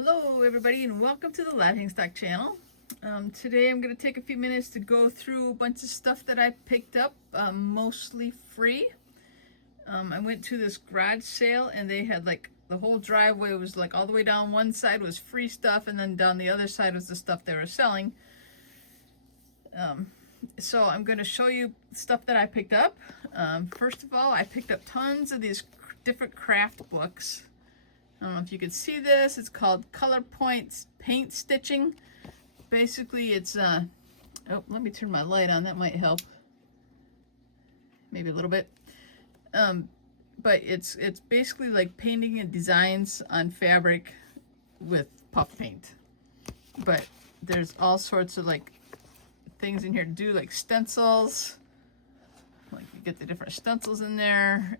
Hello everybody and welcome to the Laughing Stock channel. Today I'm going to take a few minutes to go through a bunch of stuff that I picked up, mostly free. I went to this garage sale and they had like the whole driveway was like all the way down one side was free stuff and then down the other side was the stuff they were selling. So I'm going to show you stuff that I picked up. First of all, I picked up tons of these different craft books. I don't know if you can see this. It's called Color Points Paint Stitching. Basically, it's oh, let me turn my light on. That might help. Maybe a little bit. But it's basically like painting and designs on fabric with puff paint. But there's all sorts of like things in here to do, like stencils. Like you get the different stencils in there,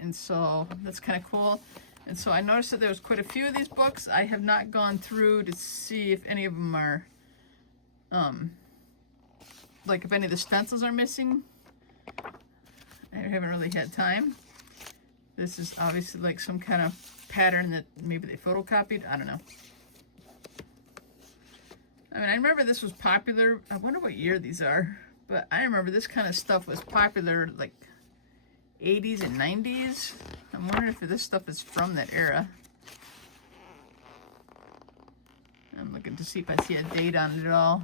and so that's kind of cool. And so I noticed that there was quite a few of these books. I have not gone through to see if any of them are, like if any of the stencils are missing. I haven't really had time. This is obviously like some kind of pattern that maybe they photocopied. I don't know. I mean, I remember this was popular. I wonder what year these are. But I remember this kind of stuff was popular like 80s and 90s. I'm wondering if this stuff is from that era. I'm looking to see if I see a date on it at all.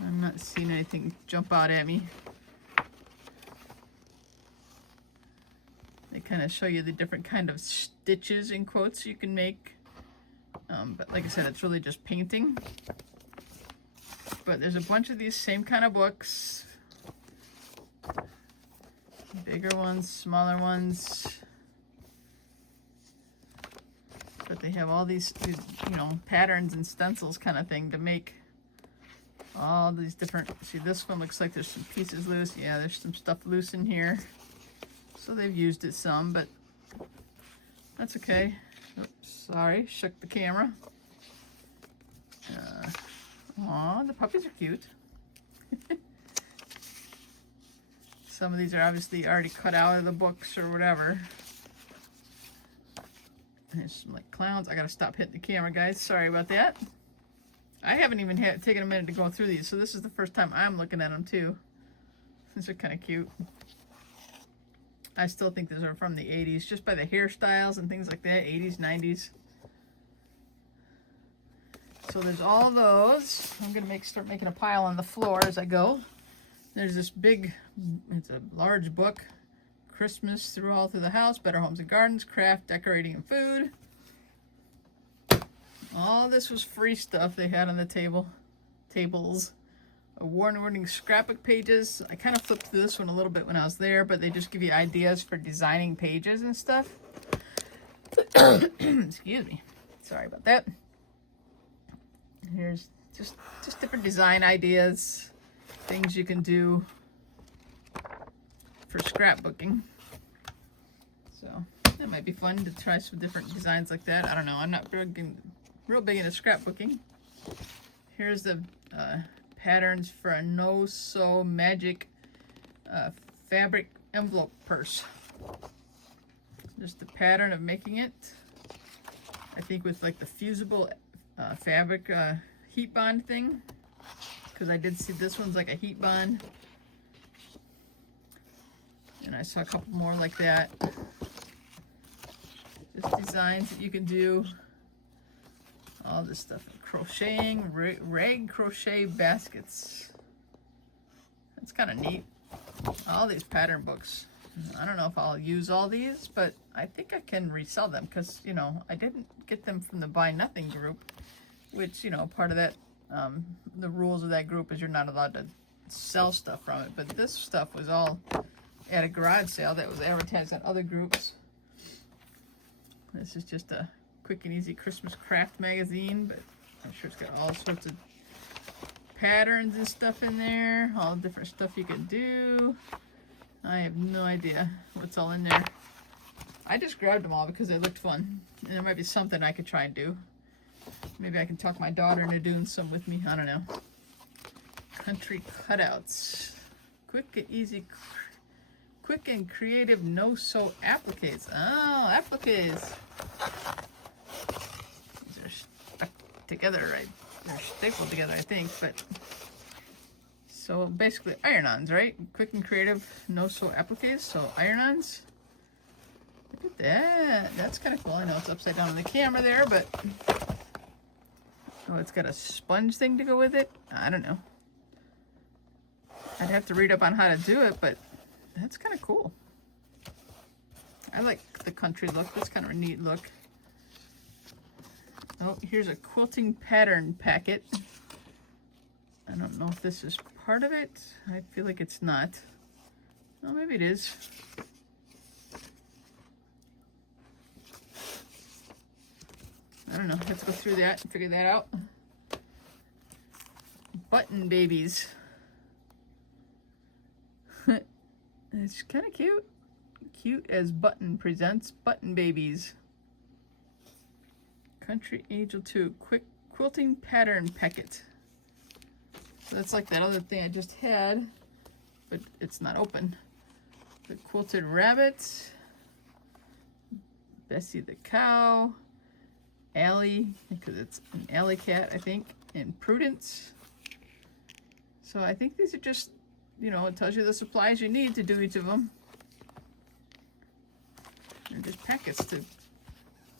I'm not seeing anything jump out at me. They kind of show you the different kind of stitches in quotes you can make. But like I said, it's really just painting. But there's a bunch of these same kind of books. Bigger ones, smaller ones. But they have all these, you know, patterns and stencils kind of thing to make all these different. See, this one looks like there's some pieces loose. Yeah, there's some stuff loose in here. So they've used it some, but that's okay. Oops, sorry, shook the camera. Aw, the puppies are cute. Some of these are obviously already cut out of the books or whatever. There's some like clowns. I gotta stop hitting the camera, guys. Sorry about that. I haven't even taken a minute to go through these, so this is the first time I'm looking at them too. These are kind of cute. I still think these are from the 80s, just by the hairstyles and things like that, 80s, 90s. So there's all those. I'm gonna start making a pile on the floor as I go. There's this big, it's a large book, Christmas through the house, Better Homes and Gardens, craft, decorating, and food. All this was free stuff they had on the tables. Award-winning scrapbook pages. I kind of flipped through this one a little bit when I was there, but they just give you ideas for designing pages and stuff. Excuse me. Sorry about that. Here's just different design ideas. Things you can do for scrapbooking. So that might be fun to try some different designs like that. I don't know. I'm not real big into scrapbooking. Here's the patterns for a No-Sew Magic fabric envelope purse. Just the pattern of making it. I think with like the fusible fabric heat bond thing. Because I did see this one's like a heat bond. And I saw a couple more like that. Just designs that you can do. All this stuff. Crocheting, rag crochet baskets. That's kind of neat. All these pattern books. I don't know if I'll use all these, but I think I can resell them because, you know, I didn't get them from the Buy Nothing group, which, you know, part of that, the rules of that group is you're not allowed to sell stuff from it. But this stuff was all at a garage sale that was advertised on other groups. This is just a quick and easy Christmas craft magazine, but I'm sure it's got all sorts of patterns and stuff in there, all different stuff you can do. I have no idea what's all in there. I just grabbed them all because they looked fun, and there might be something I could try and do. Maybe I can talk my daughter into doing some with me. I don't know. Country cutouts. Quick and creative no-sew appliques. Oh, appliques. together, right? They're stapled together, I think, but so basically iron-ons, right? Quick and creative, no sew appliques, so iron-ons. Look at that. That's kind of cool. I know it's upside down on the camera there, but oh, it's got a sponge thing to go with it. I don't know. I'd have to read up on how to do it, but that's kind of cool. I like the country look. That's kind of a neat look. Oh, here's a quilting pattern packet. I don't know if this is part of it. I feel like it's not. Oh, maybe it is. I don't know. Let's go through that and figure that out. Button babies. It's kind of cute. Cute as Button presents Button Babies. Country Angel 2 Quick Quilting Pattern Packet. So that's like that other thing I just had, but it's not open. The Quilted Rabbit, Bessie the Cow, Allie, because it's an alley cat, I think, and Prudence. So I think these are just, you know, it tells you the supplies you need to do each of them. They're just packets to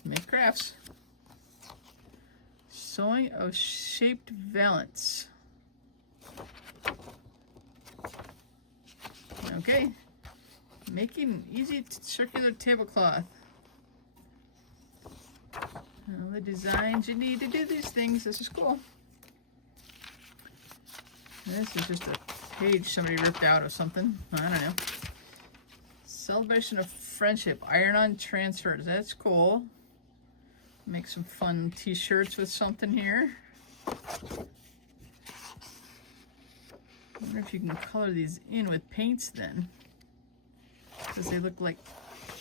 make crafts. Sewing of Shaped Valance. Okay. Making easy circular tablecloth. All the designs you need to do these things. This is cool. This is just a page somebody ripped out of something. I don't know. Celebration of Friendship. Iron-on transfers. That's cool. Make some fun t-shirts with something here. I wonder if you can color these in with paints then. Because they look like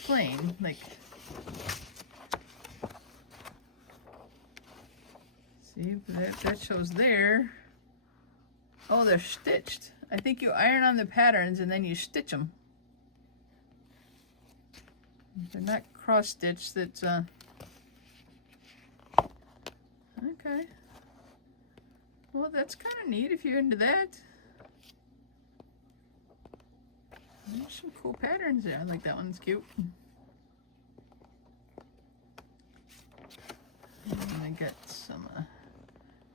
plain. Like, see, that shows there. Oh, they're stitched. I think you iron on the patterns and then you stitch them. They're not cross-stitched. That's okay. Well, that's kind of neat if you're into that. There's some cool patterns there. I like that one. It's cute. And I got some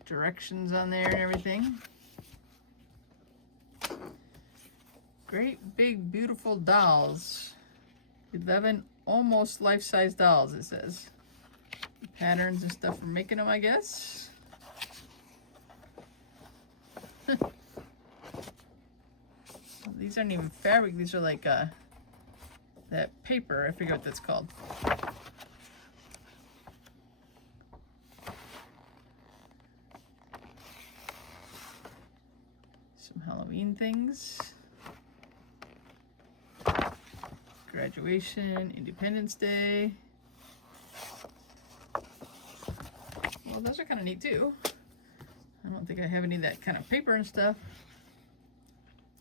directions on there and everything. Great big beautiful dolls. 11 almost life-size dolls, it says. Patterns and stuff for making them, I guess. These aren't even fabric. These are like that paper. I forget what that's called. Some Halloween things. Graduation, Independence Day. Well, those are kind of neat too. I don't think I have any of that kind of paper and stuff.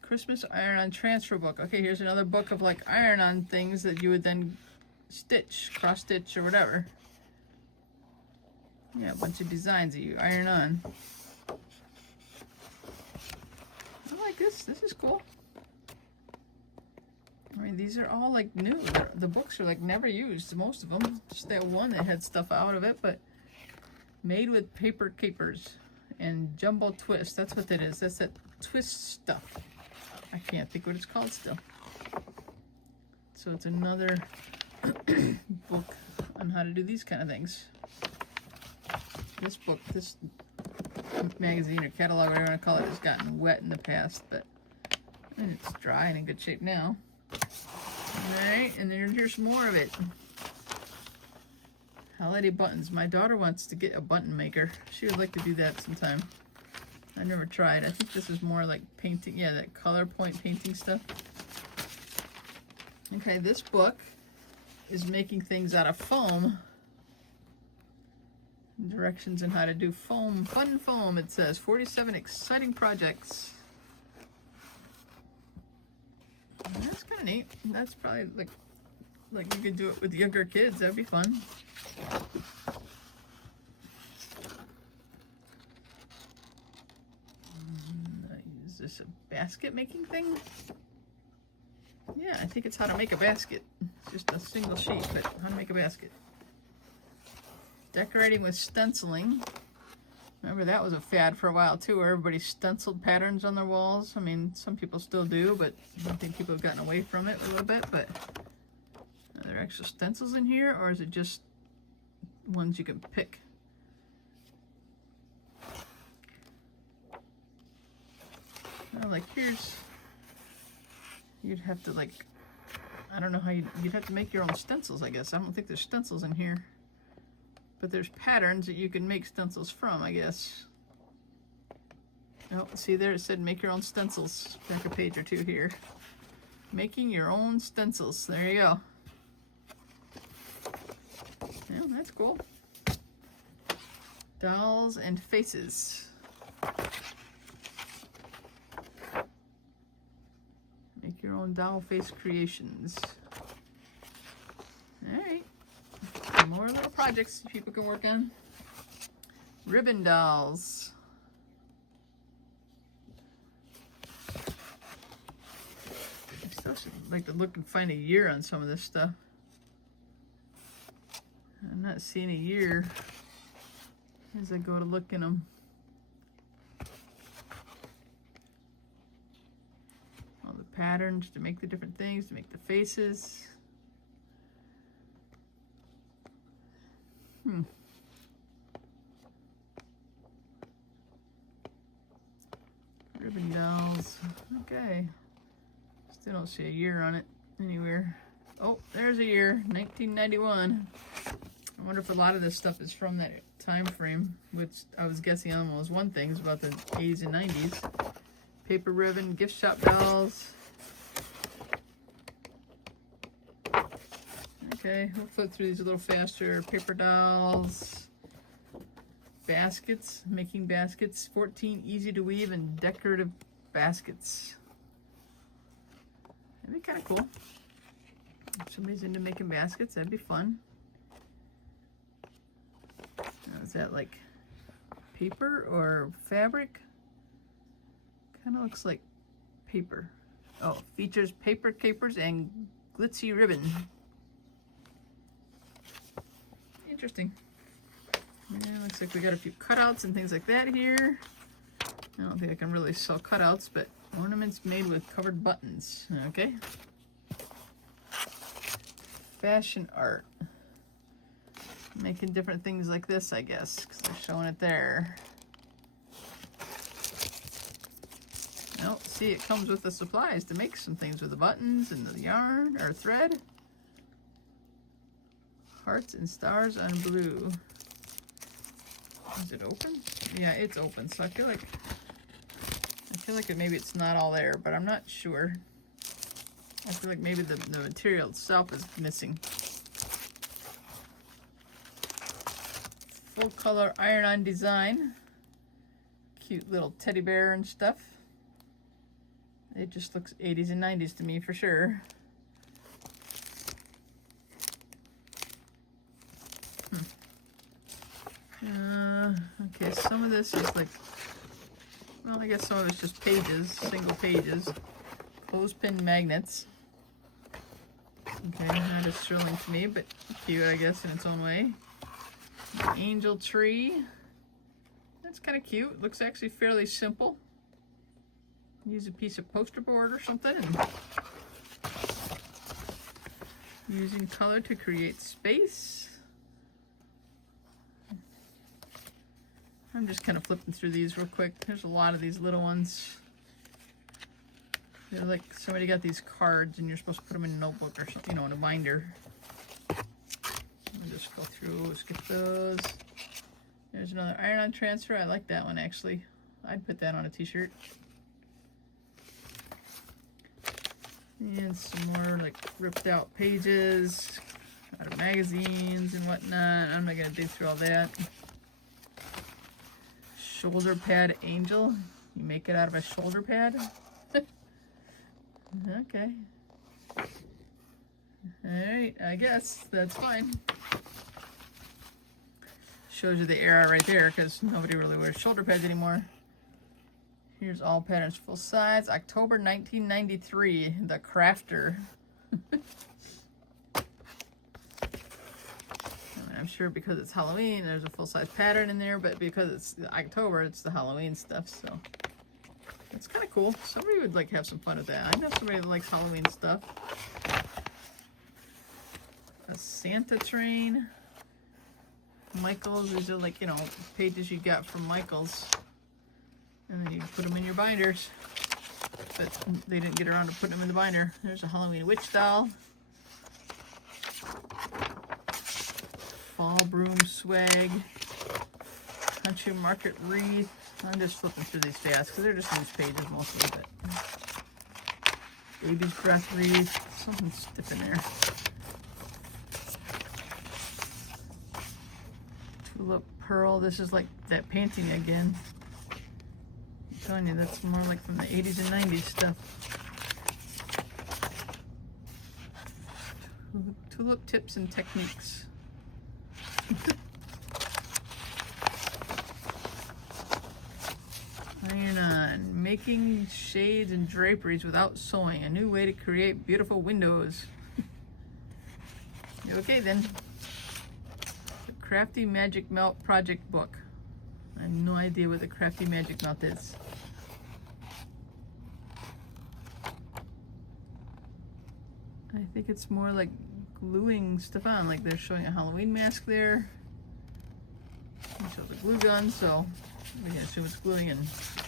Christmas iron-on transfer book. Okay, here's another book of like iron-on things that you would then stitch, cross-stitch or whatever. Yeah, a bunch of designs that you iron on. I like this. This is cool. I mean, these are all like new. The books are like never used, most of them. Just that one that had stuff out of it, but made with paper capers and jumbo twist. That's what that is. That's that twist stuff. I can't think what it's called still. So it's another book on how to do these kind of things. This book, this magazine or catalog, whatever you want to call it, has gotten wet in the past, but it's dry and in good shape now. Alright, and then here's more of it. Holiday buttons. My daughter wants to get a button maker. She would like to do that sometime. I never tried. I think this is more like painting. Yeah, that color point painting stuff. Okay, this book is making things out of foam. Directions on how to do foam. Fun foam, it says. 47 exciting projects. That's kind of neat. That's probably like you could do it with younger kids. That'd be fun. Is this a basket making thing? Yeah, I think it's how to make a basket. It's just a single sheet, but how to make a basket. Decorating with stenciling. Remember that was a fad for a while too, where everybody stenciled patterns on their walls. I mean, some people still do, but I think people have gotten away from it a little bit. But are there actual stencils in here, or is it just ones you can pick? Well, like here's, you'd have to like, I don't know how you'd have to make your own stencils, I guess. I don't think there's stencils in here. But there's patterns that you can make stencils from, I guess. Oh, see there it said make your own stencils. Back a page or two here. Making your own stencils. There you go. Yeah, that's cool. Dolls and faces. Make your own doll face creations. All right. More little projects people can work on. Ribbon dolls. I still should like to look and find a year on some of this stuff. I'm not seeing a year as I go to look in them. All the patterns to make the different things, to make the faces. Ribbon dolls. Okay. Still don't see a year on it anywhere. Oh, there's a year, 1991. I wonder if a lot of this stuff is from that time frame, which I was guessing almost one thing is about the 80s and 90s. Paper ribbon, gift shop dolls. Okay, we'll flip through these a little faster. Paper dolls. Baskets, making baskets. 14 easy to weave and decorative baskets. That'd be kind of cool. If somebody's into making baskets, that'd be fun. Now, is that like paper or fabric? Kind of looks like paper. Oh, features paper capers and glitzy ribbon. Interesting. Yeah, looks like we got a few cutouts and things like that here. I don't think I can really sell cutouts, but ornaments made with covered buttons. Okay. Fashion art. Making different things like this, I guess, because they're showing it there. Nope, see, it comes with the supplies to make some things with the buttons and the yarn or thread. Hearts and stars on blue. Is it open? Yeah, it's open, so I feel like maybe it's not all there, but I'm not sure. I feel like maybe the material itself is missing. Full color iron-on design. Cute little teddy bear and stuff. It just looks 80s and 90s to me for sure. Okay, some of this is like, well, I guess some of it's just pages, single pages. Clothespin magnets. Okay, not as thrilling to me, but cute, I guess, in its own way. Angel tree. That's kind of cute. Looks actually fairly simple. Use a piece of poster board or something. And using color to create space. I'm just kind of flipping through these real quick. There's a lot of these little ones. They're like somebody got these cards and you're supposed to put them in a notebook or something, you know, in a binder. I'll just go through, skip those. There's another iron-on transfer. I like that one actually. I'd put that on a t-shirt. And some more like ripped out pages out of magazines and whatnot. I'm not gonna dig through all that. Shoulder pad angel. You make it out of a shoulder pad? Okay. Alright, I guess that's fine. Shows you the era right there because nobody really wears shoulder pads anymore. Here's all patterns full size. October 1993, The Crafter. I'm sure because it's Halloween, there's a full-size pattern in there, but because it's October, it's the Halloween stuff, so it's kind of cool. Somebody would like have some fun with that. I know somebody that likes Halloween stuff. A Santa train. Michaels, these are like, you know, pages you got from Michaels. And then you put them in your binders. But they didn't get around to putting them in the binder. There's a Halloween witch doll. Fall broom swag. Country market wreath. I'm just flipping through these fast because they're just loose pages mostly. But baby's breath wreath. Something stiff in there. Tulip pearl. This is like that painting again. I'm telling you, that's more like from the 80s and 90s stuff. Tulip tips and techniques. Iron on. Making shades and draperies without sewing. A new way to create beautiful windows. Okay then. The Crafty Magic Melt project book. I have no idea what the Crafty Magic Melt is. I think it's more like gluing stuff on, like they're showing a Halloween mask there. It shows a glue gun, so we can assume it's gluing and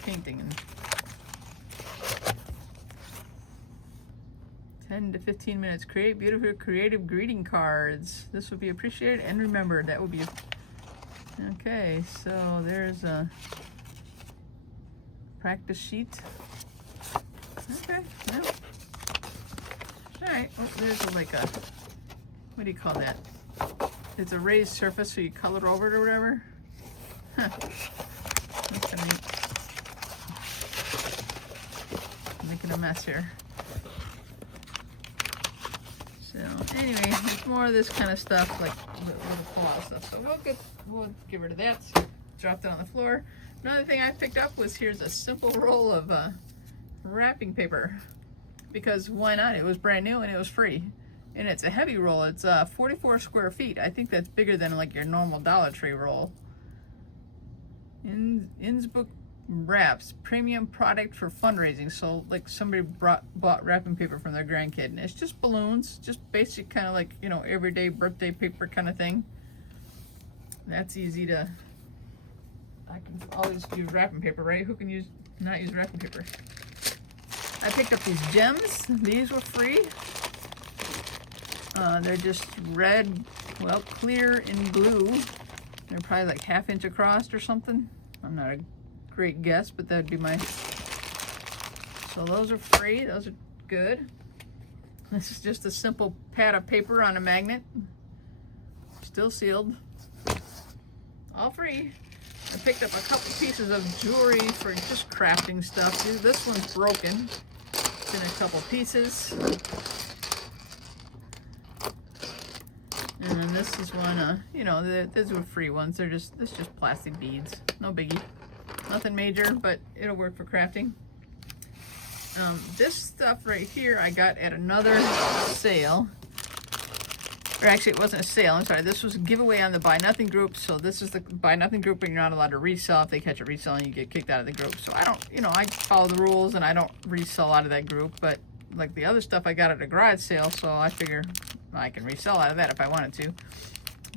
painting. And 10 to 15 minutes. Create beautiful creative greeting cards. This would be appreciated and remembered. That would be okay. So there's a practice sheet. Okay. Yeah. All right. Oh, there's like a, what do you call that? It's a raised surface, so you color over it or whatever. Huh. That's kind of neat. Making a mess here. So anyway, there's more of this kind of stuff, like little pull-out stuff. So we'll get rid of that. So dropped it on the floor. Another thing I picked up was here's a simple roll of wrapping paper. Because why not? It was brand new and it was free. And it's a heavy roll. It's 44 square feet. I think that's bigger than like your normal Dollar Tree roll. Innsbruck Wraps, premium product for fundraising. So like somebody bought wrapping paper from their grandkid, and it's just balloons, just basic kind of like, you know, everyday birthday paper kind of thing. That's easy to. I can always use wrapping paper, right? Who can not use wrapping paper? I picked up these gems. These were free. They're just red, well, clear and blue. They're probably like 1/2 inch across or something. I'm not a great guess, but that'd be my. So those are free. Those are good. This is just a simple pad of paper on a magnet. Still sealed. All free. I picked up a couple pieces of jewelry for just crafting stuff. This one's broken. It's in a couple pieces. And then this is one, you know, these were free ones. It's just plastic beads. No biggie. Nothing major, but it'll work for crafting. This stuff right here I got at another sale. Or actually, it wasn't a sale. I'm sorry. This was a giveaway on the Buy Nothing group. So this is the Buy Nothing group, and you're not allowed to resell. If they catch a reselling, you get kicked out of the group. So I don't, you know, I follow the rules, and I don't resell out of that group. But like the other stuff I got at a garage sale, so I figure I can resell out of that if I wanted to.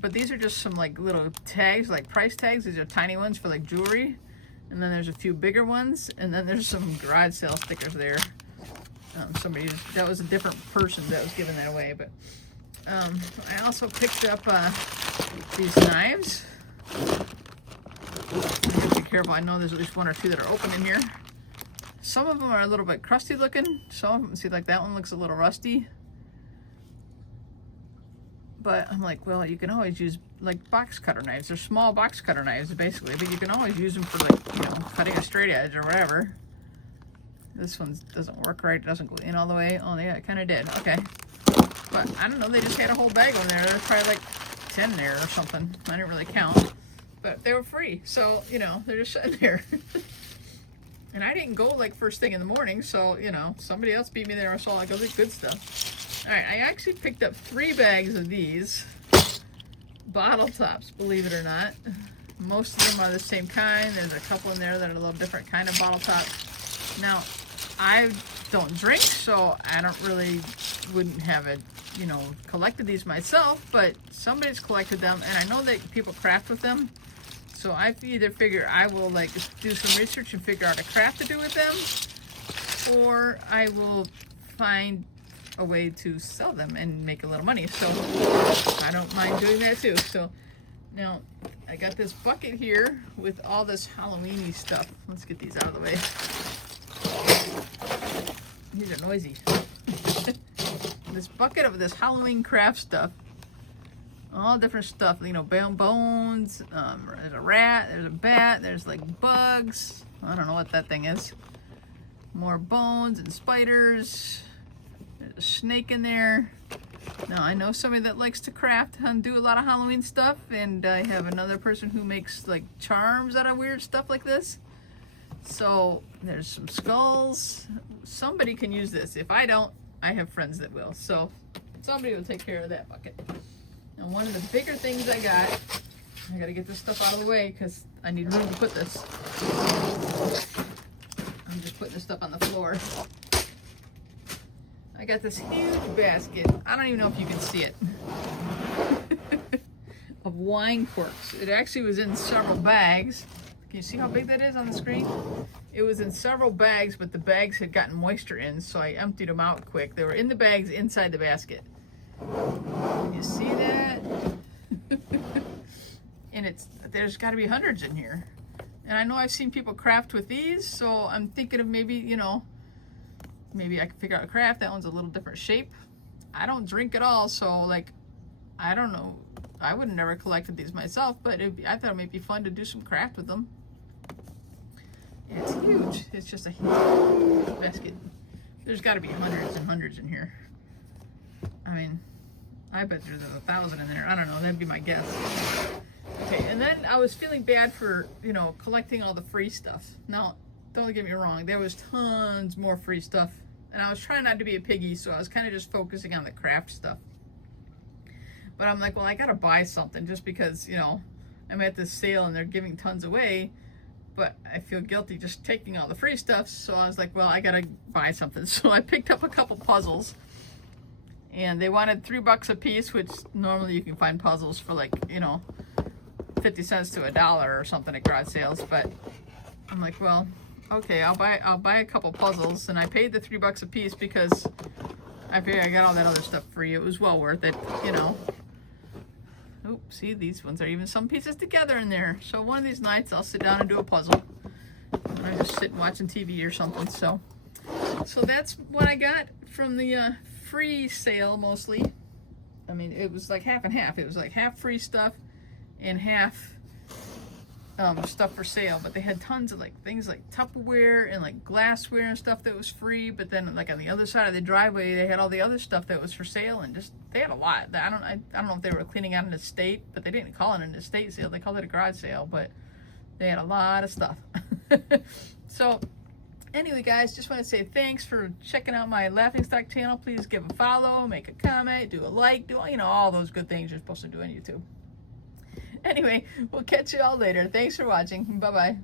But these are just some like little tags, like price tags. These are tiny ones for like jewelry. And then there's a few bigger ones. And then there's some garage sale stickers there. That was a different person that was giving that away. But I also picked up these knives. You have to be careful. I know there's at least 1 or 2 that are open in here. Some of them are a little bit crusty looking. Some of them, see, like that one looks a little rusty. But I'm like, well, you can always use like box cutter knives. They're small box cutter knives, basically, but you can always use them for like, you know, cutting a straight edge or whatever. This one doesn't work right. It doesn't go in all the way. Oh, yeah, it kind of did. Okay. But I don't know. They just had a whole bag on there. There's probably like 10 there or something. I didn't really count. But they were free. So, you know, they're just sitting there. And I didn't go like first thing in the morning, so, you know, somebody else beat me there. I saw like all the good stuff. All right, I actually picked up 3 bags of these bottle tops, believe it or not. Most of them are the same kind. There's a couple in there that are a little different kind of bottle tops. Now, I don't drink, so I don't really, wouldn't have it, you know, collected these myself, but somebody's collected them, and I know that people craft with them. So I either figure I will like do some research and figure out a craft to do with them, or I will find a way to sell them and make a little money. So I don't mind doing that too. So now I got this bucket here with all this Halloween-y stuff. Let's get these out of the way. These are noisy. This bucket of this Halloween craft stuff. All different stuff, you know, bones, there's a rat, there's a bat, there's like bugs. I don't know what that thing is. More bones and spiders. There's a snake in there. Now, I know somebody that likes to craft and do a lot of Halloween stuff, and I have another person who makes like charms out of weird stuff like this. So, there's some skulls. Somebody can use this. If I don't, I have friends that will. So, somebody will take care of that bucket. And one of the bigger things I gotta get this stuff out of the way because I need room to put this. I'm just putting this stuff on the floor. I got this huge basket. I don't even know if you can see it. Of wine corks. It actually was in several bags. Can you see how big that is on the screen? It was in several bags, but the bags had gotten moisture in, so I emptied them out quick. They were in the bags inside the basket. You see that? And there's got to be hundreds in here. And I know I've seen people craft with these, so I'm thinking of maybe, you know, maybe I can figure out a craft. That one's a little different shape. I don't drink at all, so like, I don't know. I would have never collected these myself, but I thought it might be fun to do some craft with them. It's huge. It's just a huge basket. There's got to be hundreds and hundreds in here. I mean, I bet there's 1,000 in there. I don't know. That'd be my guess. Okay, and then I was feeling bad for, you know, collecting all the free stuff. Now, don't get me wrong. There was tons more free stuff. And I was trying not to be a piggy, so I was kind of just focusing on the craft stuff. But I'm like, well, I got to buy something just because, you know, I'm at this sale and they're giving tons away. But I feel guilty just taking all the free stuff. So I was like, well, I got to buy something. So I picked up a couple puzzles. And they wanted $3 a piece, which normally you can find puzzles for like, you know, 50 cents to $1 or something at garage sales. But I'm like, well, okay, I'll buy a couple puzzles. And I paid the $3 a piece because I figured I got all that other stuff free. It was well worth it, you know. Oh, see, these ones are even some pieces together in there. So one of these nights I'll sit down and do a puzzle. And I'm just sitting watching TV or something. So that's what I got from the free sale mostly. I mean, it was like half and half. It was like half free stuff and half stuff for sale. But they had tons of like things like Tupperware and like glassware and stuff that was free. But then like on the other side of the driveway, they had all the other stuff that was for sale, and just they had a lot. I don't know if they were cleaning out an estate, but they didn't call it an estate sale. They called it a garage sale, but they had a lot of stuff. So anyway, guys, just want to say thanks for checking out my Laughingstock channel. Please give a follow, make a comment, do a like, do, you know, all those good things you're supposed to do on YouTube. Anyway, we'll catch you all later. Thanks for watching. Bye-bye.